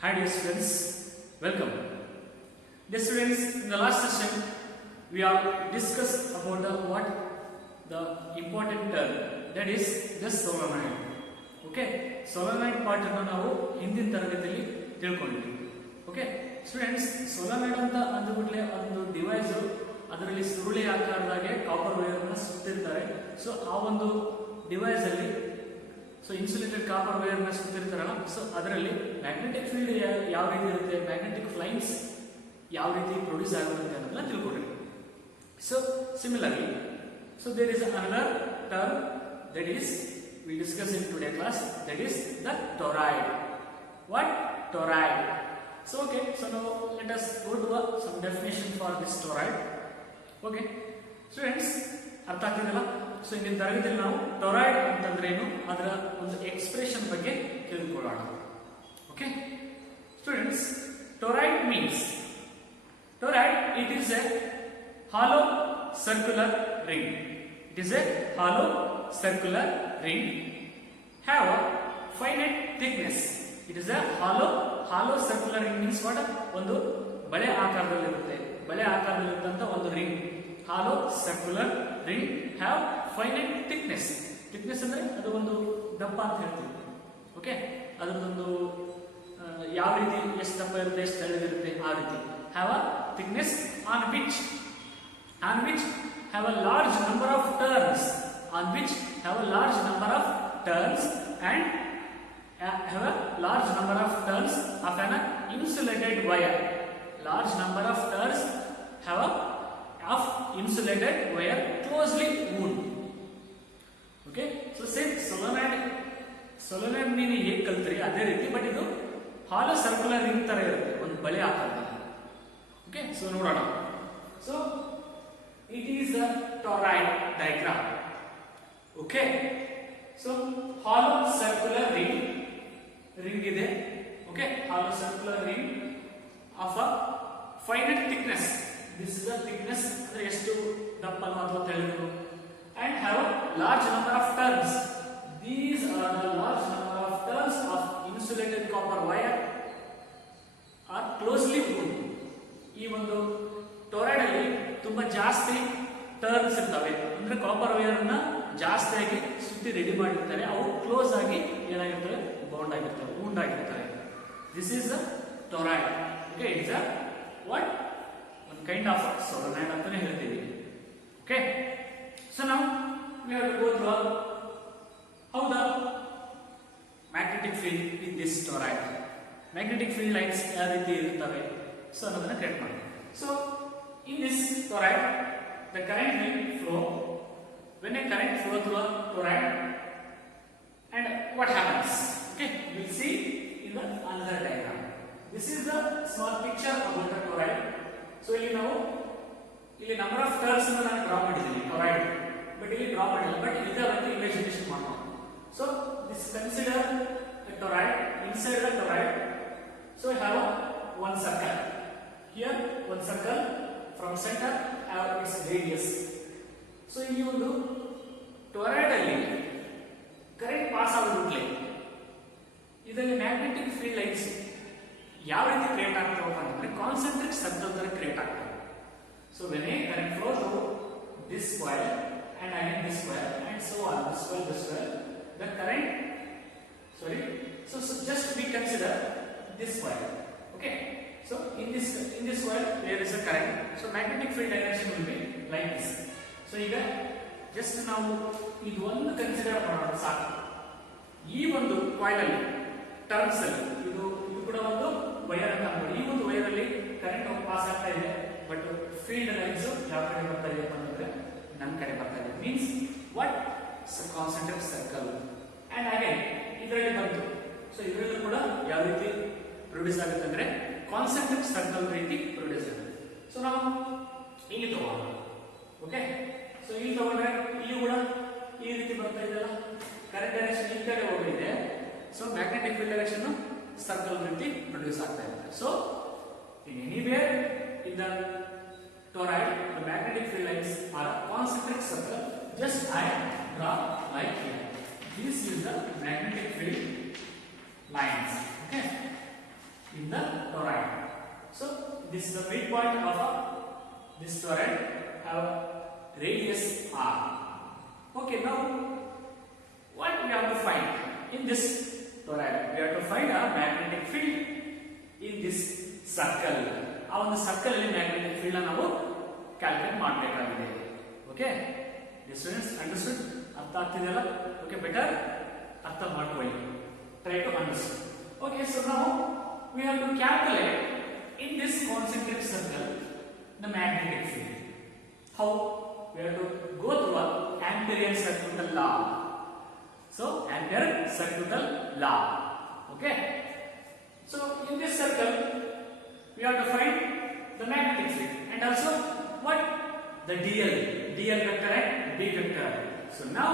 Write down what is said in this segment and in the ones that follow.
Hi dear students, welcome. Dear students, in the last session we have discussed about the important term, that is the solenoid. Okay, solenoid part ಅನ್ನು ನಾವು ಹಿಂದಿನ ತರಗತಿಯಲ್ಲಿ ತಿಳ್ಕೊಂಡಿದ್ವಿ. Okay, students, solenoid ಅಂತ ಅಂದುಬಿಟ್ಲೆ ಒಂದು device, ಅದರಲ್ಲಿ ಸುರುಳಿ ಆಕಾರದಾಗೆ copper wire ಅನ್ನು ಸುತ್ತಿರ್ತಾರೆ. So ಆ ಒಂದು ಡಿವೈಸ್ ಅಲ್ಲಿ ಇನ್ಸುಲೇಟೆಡ್ ಕಾಪರ್ ವೈರ್ ನ ಸುತ್ತಿರ್ತಾರಲ್ಲ, ಸೊ ಅದರಲ್ಲಿ ಮ್ಯಾಗ್ನೆಟಿಕ್ ಫೀಲ್ಡ್ ಯಾವ ರೀತಿ ಇರುತ್ತೆ, ಮ್ಯಾಗ್ನೆಟಿಕ್ ಫ್ಲೈನ್ಸ್ ಯಾವ ರೀತಿ ಪ್ರೊಡ್ಯೂಸ್ ಆಗುತ್ತೆ ಅನ್ನೋದನ್ನ ತಿಳ್ಕೊಂಡ್ರಿ. So similarly, so there is another term that is we discuss in today class, that is the toroid. What? Toroid. So okay, so now let us go to some definition for this toroid. Okay, students, ಅರ್ಥ ಆಗ್ತಿದೆಯಲ್ಲ? So ಇಂದಿನ ತರಗತಿಯಲ್ಲಿ ನಾವು toroid ಅಂತಂದ್ರೆ ಏನು, ಅದರ ಒಂದು expression ಬಗ್ಗೆ ತಿಳಿದುಕೊಳ್ಳೋಣ. Okay students, toroid means, toroid it is A hollow circular ring. It is a hollow circular ring, have a finite thickness. It is a hollow circular ring means what? ಒಂದು ಬಳೆ ಆಕಾರದಲ್ಲಿರುತ್ತೆ, ಬಳೆ ಆಕಾರದಲ್ಲಿರುವಂತ ಒಂದು ring, hollow circular ring, have finite thickness. thickness ಅಂದ್ರೆ ಅದು ಒಂದು ದಪ್ಪ ಅಂತ ಹೇಳ್ತೀವಿ. ಓಕೆ, ಅದರದೊಂದು ಯಾವ ರೀತಿ ಎಷ್ಟು ದಪ್ಪ ಇರುತ್ತೆ, ಎಷ್ಟು ತೆಳ್ಳಗಿರುತ್ತೆ ಆ ರೀತಿ. have a thickness on which have a large number of turns, and have a large number of turns of an insulated wire. Large number of turns of insulated wire closely wound. Okay, so same solenoid meaning ಹೇಗೆ ಕಲ್ತ್ರಿ ಅದೇ ರೀತಿ, but ಇದು hollow circular ring ತರ ಇರುತ್ತೆ, ಒಂದು ಬಳೆ ಆಕಾರದಲ್ಲಿ. Okay, so ನೋಡೋಣ. So it is a toroid diagram. Okay, so hollow circular ring ಇದೆ. Okay, hollow circular ring of a finite thickness. This is the thickness, ಅಂದ್ರೆ ಎಷ್ಟು ದಪ್ಪ ಅಥವಾ ತೆಳ್ಳಗೆ, and have a large number of turns. These are the large number of turns of insulated copper wire are closely wound. ಈ ಒಂದು toroid ಅಲ್ಲಿ ತುಂಬಾ ಜಾಸ್ತಿ ಟರ್ನ್ಸ್ ಇರ್ತವೆ, ಅಂದ್ರೆ ಕಾಪರ್ ವೈರ್ ಅನ್ನ ಜಾಸ್ತಿಯಾಗಿ ಸುತ್ತಿ ರೆಡಿ ಮಾಡಿರ್ತಾರೆ, ಅವು ಕ್ಲೋಸ್ ಆಗಿ ಏನಾಗಿರ್ತವೆ, ಬೌಂಡ್ ಆಗಿರ್ತವೆ, ವೂಂಡ್ ಆಗಿರ್ತವೆ. This is a toroid. Okay, it's a what, ಒಂದು ಕೈಂಡ್ ಆಫ್ ಸೊಲನಾಯ್ಡ್ ಅಂತಾನೆ ಹೇಳ್ತೀವಿ. ಓಕೆ, ಸೊ ನಾವು we have to go through how the magnetic field in this toroid, magnetic field lines ಯಾವ ರೀತಿ ಇರ್ತವೆ, ಸೊ ಅನ್ನೋದನ್ನ ಕ್ರಿಯೇಟ್ ಮಾಡಿ. So in this toroid, the current will flow. When a current flow through a toroid, and what happens? Okay, we'll see in the another diagram. This is the small picture about the toroid. So ಇಲ್ಲಿ number of turns ಅನ್ನು ನಾನು draw ಮಾಡಿದ್ದೀನಿ toroid, but ಇಲ್ಲಿ draw ಮಾಡಿಲ್ಲ, but ಇದನ್ನ imagination ಮಾಡೋಣ. So this consider a toroid. Inside the toroid, so we have one circle. Here one circle from center have its radius. So ಇಲ್ಲಿ ಒಂದು toroid ಅಲ್ಲಿ ಕರೆಂಟ್ ಪಾಸ್ ಆಗೋದ್ರಲ್ಲಿ ಇದರಲ್ಲಿ magnetic field lines ಯಾವ ರೀತಿ create ಆಗ್ತಾವಪ್ಪ ಅಂತಂದ್ರೆ concentric circle ತರ create ಆಗ್ತವೆ. So when A current flow through this coil and again this coil and so on, this coil, the current, so just we consider this coil. Okay, so in this coil there is a current, so magnetic field direction will be like this. So ಈಗ just ನಾವು ಇದು ಒಂದು consider ಮಾಡೋಣ ಸಾಕು. ಈ ಒಂದು coil ಅಲ್ಲಿ turns ಅಲ್ಲಿ ಇದು ಕೂಡ ಒಂದು ವೈರ್ ಅಂತ ಅನ್ಕೊಳ್ಳಿ. ಈ ಒಂದು ವೈರ್ ಅಲ್ಲಿ ಕರೆಂಟ್ ಪಾಸ್ ಆಗ್ತಾ ಇದೆ, ಬಟ್ ಫೀಲ್ಡ್ ಲೈನ್ಸ್ ಯಾವ ಕಡೆ ಬರ್ತಾ ಇದೆ ಅಂತಂದ್ರೆ ನನ್ನ ಕಡೆ ಬರ್ತಾ ಇದೆ. Means what, concentric circle. And again ಇದರಲ್ಲಿ ಬಂತು, ಸೊ ಇದರಲ್ಲೂ ಕೂಡ ಯಾವ ರೀತಿ ಪ್ರೊಡ್ಯೂಸ್ ಆಗುತ್ತೆ ಅಂದ್ರೆ ಕಾನ್ಸೆಂಟ್ರಿಕ್ ಸರ್ಕಲ್ ರೀತಿ ಪ್ರೊಡ್ಯೂಸ್ ಆಗುತ್ತೆ. ಸೊ ನಾವು ಇಲ್ಲಿ ತಗೋಣ. ಓಕೆ, ಸೊ ಇಲ್ಲಿ ತಗೊಂಡ್ರೆ ಇಲ್ಲಿ ಕೂಡ ಈ ರೀತಿ ಬರ್ತಾ ಇದೆಲ್ಲ, ಕರೆಂಟ್ ಡೈರೆಕ್ಷನ್ ಈ ಕಡೆ ಹೋಗಿದೆ, so magnetic field direction circle ರೀತಿ ಪ್ರೊಡ್ಯೂಸ್ ಆಗ್ತಾ ಇದೆ. So in anywhere in the toroid, the magnetic field lines are a concentric circle. Just I draw like here. This is the magnetic field lines. Okay, in the toroid. So this is the midpoint of this toroid have radius r. Okay, now what we have to find in this toroid? We have to find a magnetic field in this circle. ಆ ಒಂದು circle ಅಲ್ಲಿ magnetic field ನಾವು calculate ಮಾಡಬೇಕಾಗಿದೆ. Okay students, understood? ಅರ್ಥ ಆಗ್ತಿದೆಯಲ್ಲ? Okay, better ಅರ್ಥ ಮಾಡ್ಕೊಳ್ಳಿ. Try to understand. Okay, so ನಾವು we have to calculate in this concentric circle the magnetic field. How? We have to go through a Amperian circuital law. So Ampere circuital law. Okay, so in this circle we have to find the magnetic field and also what? The dl vector and b vector. So now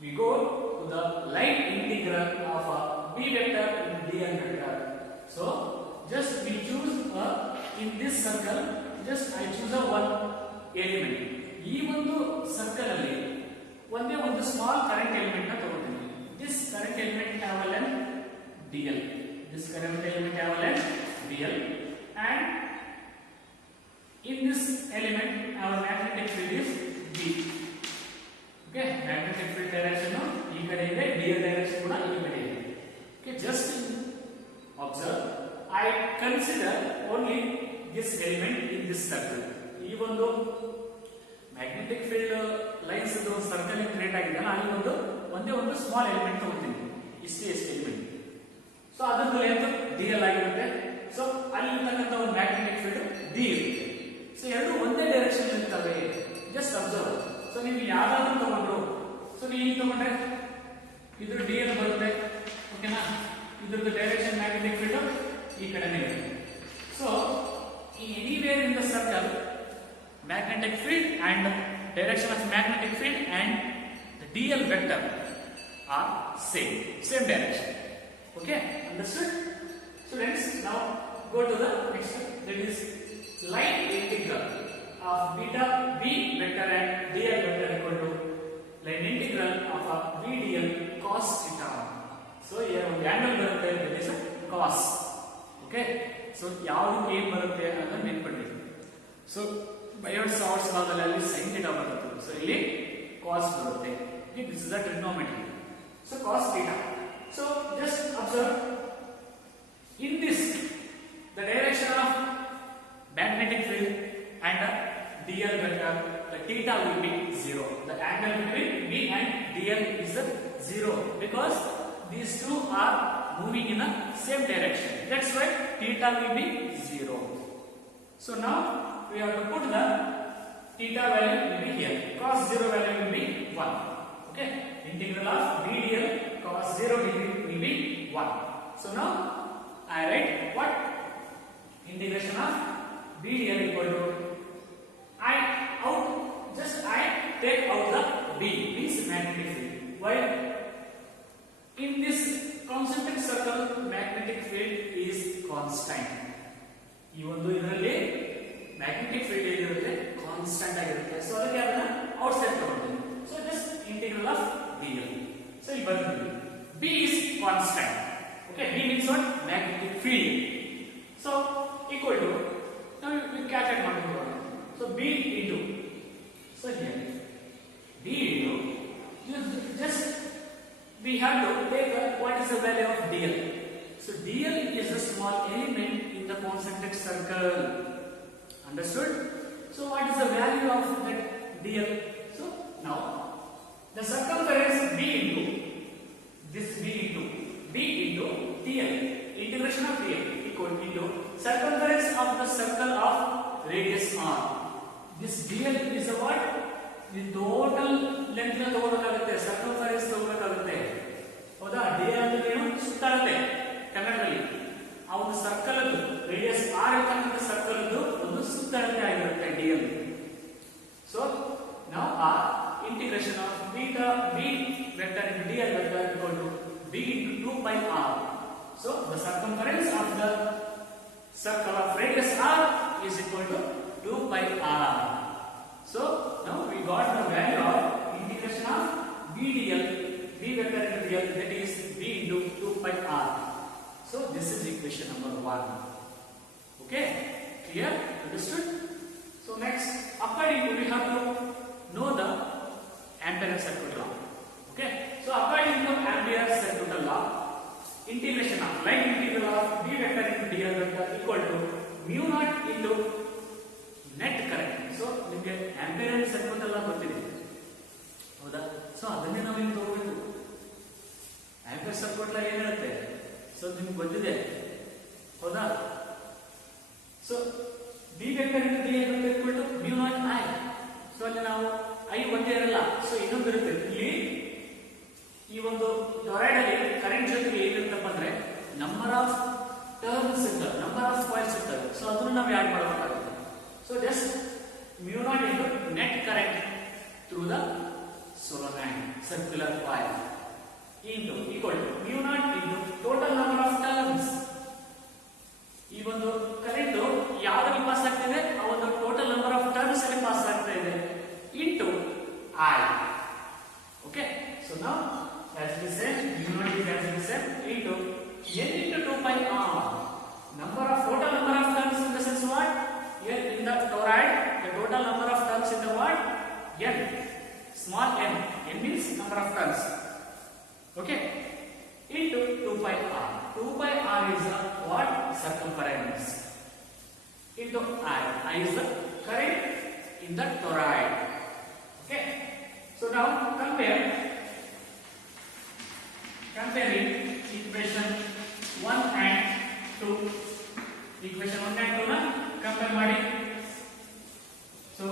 we go to the line integral of a b vector and dl vector. So just we choose in this circle, just I choose a one element. ಈ ಒಂದು circle ಅಲ್ಲಿ ಒಂದೇ ಒಂದು small current element ನ ತಗೊಳ್ತೀನಿ. This current element have a length dl. This current element have a length dl, and in this element our magnetic field is b. Okay, magnetic field direction ಈ ಕಡೆ ಇದೆ, dl direction ಕೂಡ ಈ ಕಡೆ ಇದೆ. Okay, just observe, I consider only this element in this circle. ಈ ಒಂದು magnetic field lines ಇದು ಸರ್ಕಲ್ ಕ್ರಿಯೇಟ್ ಆಗಿದೆ, ಅಲ್ಲಿ ಒಂದೇ ಒಂದು ಸ್ಮಾಲ್ ಎಲಿಮೆಂಟ್ ತಗೊಳ್ತೀನಿ, ಇಷ್ಟೇ ಎಲಿಮೆಂಟ್. ಸೊ ಅದರ ಲೆಂತ್ dl ಆಗಿರುತ್ತೆ. ಸೊ ಅಲ್ಲಿ ಇರ್ತಕ್ಕಂಥ ಒಂದು ಮ್ಯಾಗ್ನೆಟಿಕ್ ಫೀಲ್ಡ್ d ಇರುತ್ತೆ. ಸೊ ಎರಡು ಒಂದೇ ಡೈರೆಕ್ಷನ್ ಇರ್ತವೆ. Just observe. ಸೊ ನೀವು ಯಾವ್ದಾದ್ರು ತಗೊಂಡ್ರು, ಸೊ ನೀವು ಇಲ್ಲಿ ತಗೊಂಡ್ರೆ ಇದ್ರ dl ಬರುತ್ತೆ. ಓಕೆನಾ? ಇದ್ರದ್ದು ಡೈರೆಕ್ಷನ್ ಮ್ಯಾಗ್ನೆಟಿಕ್ ಫೀಲ್ಡ್ ಈ ಕಡೆನೇ ಇದೆ. So anywhere in the circle, magnetic field and direction of magnetic field and the dl vector are same direction. Okay, understood? Students, now go to the next one, that is line integral of beta v vector and dl vector equal to line integral of a v dl cos theta. So here one angle ಬರುತ್ತೆ, that is cos. Okay, so ಯಾವುದು ಏನು ಬರುತ್ತೆ ಅನ್ನೋದನ್ನ ನೆನಪಿಡಿ. So ಬಯೋಟ್ sorts ಭಾಗದಲ್ಲಿ sin theta ಬರುತ್ತೆ, so ಇಲ್ಲಿ cos ಬರುತ್ತೆ. Okay, this is the trigonometry. So cos theta. So just observe, in this the direction of magnetic field and dl vector, the theta will be 0. The angle between v and dl is 0 because these two are moving in a same direction. That's why theta will be 0. So now we have to put the theta value will be here. Cos 0 value will be 1. Okay, integral of v dl cos 0 degree will be 1. So now I write what? Integration of v dl equal to I take out the b, means magnetic field. Why? In this concentric circle magnetic field is constant. ಈ ಒಂದು ಇದರಲ್ಲಿ magnetic field ಏನಿರುತ್ತೆ constant ಆಗಿರುತ್ತೆ. So ಅದಕ್ಕೆ ಅದನ್ನ outside ತಗೊಳ್ತೀವಿ. So just integral of dl. So ಇಲ್ಲಿ ಬರ್ತೀವಿ, b is constant. Okay, b means what? Magnetic field. So equal to, now we calculate ಮಾಡ್ಕೊಳ್ಳೋಣ. So b into, so here b into, just we have to take what is the value of dl. So dl is a small element in the concentric circle. Understood? So what is the value of that dl? So now the circumference b into this b into dl, integration of dl equal to circumference of the circle of radius r. This dl is a what? The total length na ತಗೋಬೇಕಾಗುತ್ತೆ, circumference ತಗೋಬೇಕಾಗುತ್ತೆ. ಹೌದಾ? dl ಅಂದ್ರೆ ಏನು? ಸುತ್ತಾಡುತ್ತೆ ಕನ್ನಡದಲ್ಲಿ. ಆ ಒಂದು circle ಅದು radius r ಇರ್ತಕ್ಕಂಥ circle ಅದು ಒಂದು ಸುತ್ತಾಡುತ್ತೆ ಆಗಿರುತ್ತೆ dl. So now r integration of beta v vector into dl vector equal to b into 2 pi r. So the circumference of the circle of radius r is equal to 2 pi r. So now we got the value of integration of v dl, v vector into dl, that is b into 2 pi r. So this is equation number 1. Okay, clear? Understood? So next, according to we have to know the Ampere circuit law. Okay, so according to Ampere circuit law, integration of line integral of B vector into dl vector equal to mu naught into net current. So ನಿಮಗೆ Ampere circuit law ಗೊತ್ತಿದೆ ಹೌದಾ? So ಅದನ್ನೇ ನಾವು ಇಲ್ಲಿ ತಗೋಬೇಕು. Ampere circuit law ಏನು ಹೇಳುತ್ತೆ? So ನಿಮಗೆ ಗೊತ್ತಿದೆ ಹೌದಾ? So B vector into dl vector equal to mu naught I. So ಅಲ್ಲಿ ನಾವು I ಒಂದೇ ಇರಲ್ಲ, ಸೊ ಇನ್ನೊಂದು ಇರುತ್ತೆ. ಇಲ್ಲಿ ಈ ಒಂದು ಟೊರಾಯ್ಡ್ ಅಲ್ಲಿ ಕರೆಂಟ್ ಜೊತೆಗೆ ಏನಿರುತ್ತಪ್ಪ ಅಂದ್ರೆ ನಂಬರ್ ಆಫ್ ಟರ್ನ್ಸ್ ಇರ್ತವೆ, ನಂಬರ್ ಆಫ್ ಕಾಯಿಲ್ಸ್ ಇರ್ತವೆ. ಸೊ ಅದನ್ನು ನಾವು ಆಡ್ ಮಾಡಬೇಕಾಗುತ್ತೆ. So just mu naught into net current through the solenoid circular coil into equal to mu naught into total number of turns. ಈ ಒಂದು current ಯಾವ್ದ್ರಲ್ಲಿ pass ಆಗ್ತಿದೆ ಆ ಒಂದು ಟೋಟಲ್ ನಂಬರ್ ಆಫ್ ಟರ್ನ್ಸ್ ಅಲ್ಲಿ ಪಾಸ್ ಆಗ್ತಾ ಇದೆ into I. Okay, so now as we said, mu naught is as we said into n into 2 pi r. Number of total number of turns in the sense what? Here in the toroid, the total number of turns in the what? N. Small n. N means number of turns. Okay, into 2 pi r. 2 pi r is the what? Circumference. Into I. I is the current in the toroid. Okay, so now comparing equation 1 and 2. Equation 1 and 2 na compare ಮಾಡಿ. So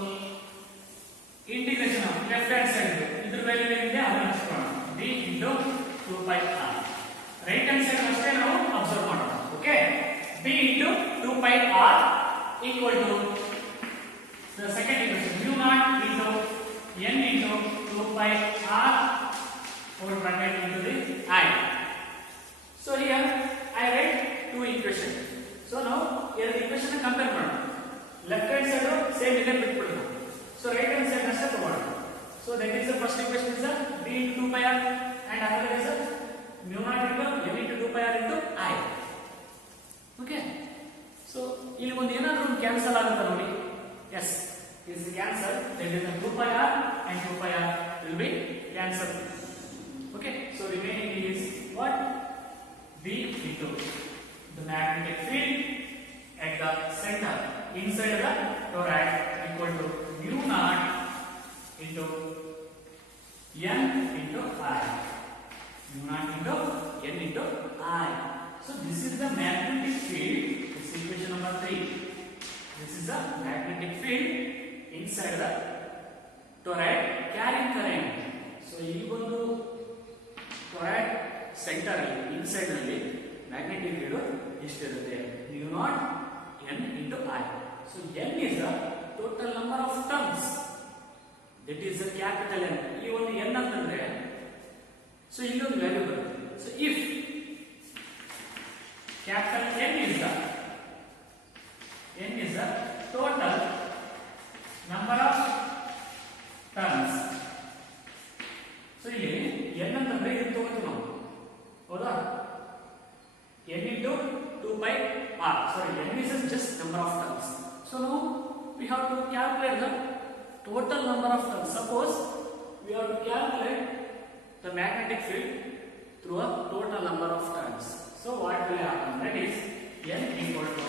integration of left hand side ಇದರ value ಏನಿದೆ ಅದನ್ನ ಹಾಕೋಣ. b into 2 pi r. Right hand side ಅಷ್ಟೇ ನಾವು observe ಮಾಡೋಣ. Okay, b into 2 pi r equal to the second equation mu naught into n into 2 pi r whole bracket into the I. So here I write two equations. So now here the equation compare ಮಾಡೋಣ. Left hand side same ಇದೆ ಬಿಟ್ಬಿಡೋಣ. So right hand side ಅಷ್ಟೇ ತಗೊಳ್ಳೋಣ. So that is the first equation is b into 2 pi r and another is mu naught into n into 2 pi r into I. Okay, so ಇಲ್ಲಿ ಒಂದು ಏನಾದರೂ ಒಂದು cancel ಆಗುತ್ತಾ ನೋಡಿ. Yes, is cancelled. That is 2 pi r and 2 pi r will be cancelled. Okay, so remaining is what? B into the magnetic field at the center inside the toroid equal to mu naught into n into I. Mu naught into n into I. So this is the magnetic field. This is equation number 3. This is the magnetic field inside the toroid carrying current. So ಈ ಒಂದು toroid center ಅಲ್ಲಿ inside ನಲ್ಲಿ magnetic field ಎಷ್ಟಿರುತ್ತೆ? mu naught n into I. So n is the total number of turns. That is the capital N. ಈ ಒಂದು n ಅಂತಂದ್ರೆ so ಇಲ್ಲೊಂದು value ಬರುತ್ತೆ. So if capital N is the total number of turns. So ಇಲ್ಲಿ n ಅಂತಂದ್ರೆ ಇದು ತಗೋತೀವಿ ನಾವು ಹೌದಾ? n into 2 pi r. Sorry, n is just number of turns. So now we have to calculate the total number of turns. Suppose we have to calculate the magnetic field through a total number of turns. So what will happen? That is n equal to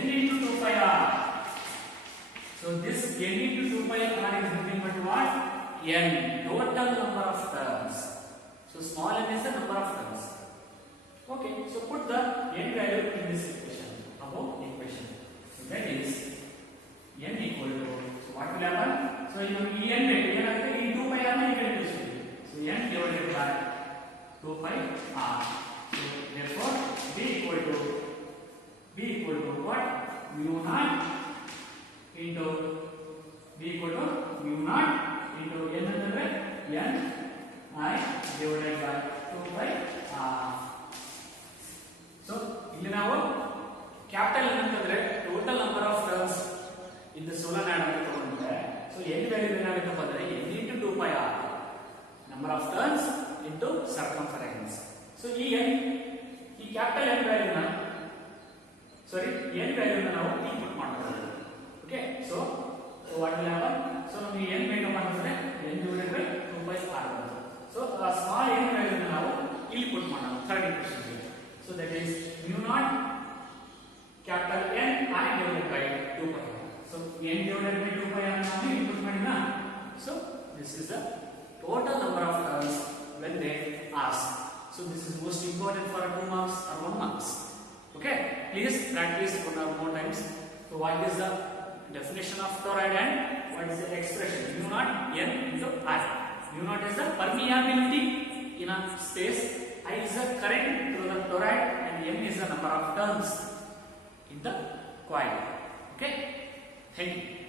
n into 2 pi r. So this n into 2 pi r is nothing but what? N, total number of turns. So small n is the number of turns. Okay, so put the n value in this equation, above equation. So that is n equal to, so what will happen? So you n value, in 2 pi r you can use it. So n divided by 2 pi r. So therefore b equal to what? Mu naught into b equal to mu naught into n ಅಂದ್ರೆ n I divided by 2 pi r. So ಇಲ್ಲಿ ನಾವು capital ಏನಂತಂದ್ರೆ total number of turns in the solenoid ಅಂತ ತಗೊಂಡ್ರೆ so n value ಏನಾಗುತ್ತಪ್ಪ ಅಂದ್ರೆ n into 2 pi r number of turns into circumference. So ಈ capital n ವ್ಯಾಲ್ಯೂನ sorry n value na ನಾವು input ಮಾಡಬಹುದು. Okay, so what will happen? So ನಮಗೆ n ಬೇಕಪ್ಪ ಅಂದ್ರೆ n divided by 2 by r ಬರುತ್ತೆ. So ಆ small n value na ನಾವು ಇಲ್ಲಿ put ಮಾಡೋಣ third equation ಗೆ. So that is mu naught capital N I divided by 2 pi. So n divided by 2 pi ಅನ್ನು ನಾವು input ಮಾಡಿದ್ನಾ? So this is the total number of terms when they ask. So this is most important for 2 marks or 1 marks. Okay, please practice one or more times. So what is the definition of toroid and what is the expression? Mu naught n into I. Mu naught is the permeability in a space, I is the current through the toroid, and m is the number of turns in the coil. Okay, thank you.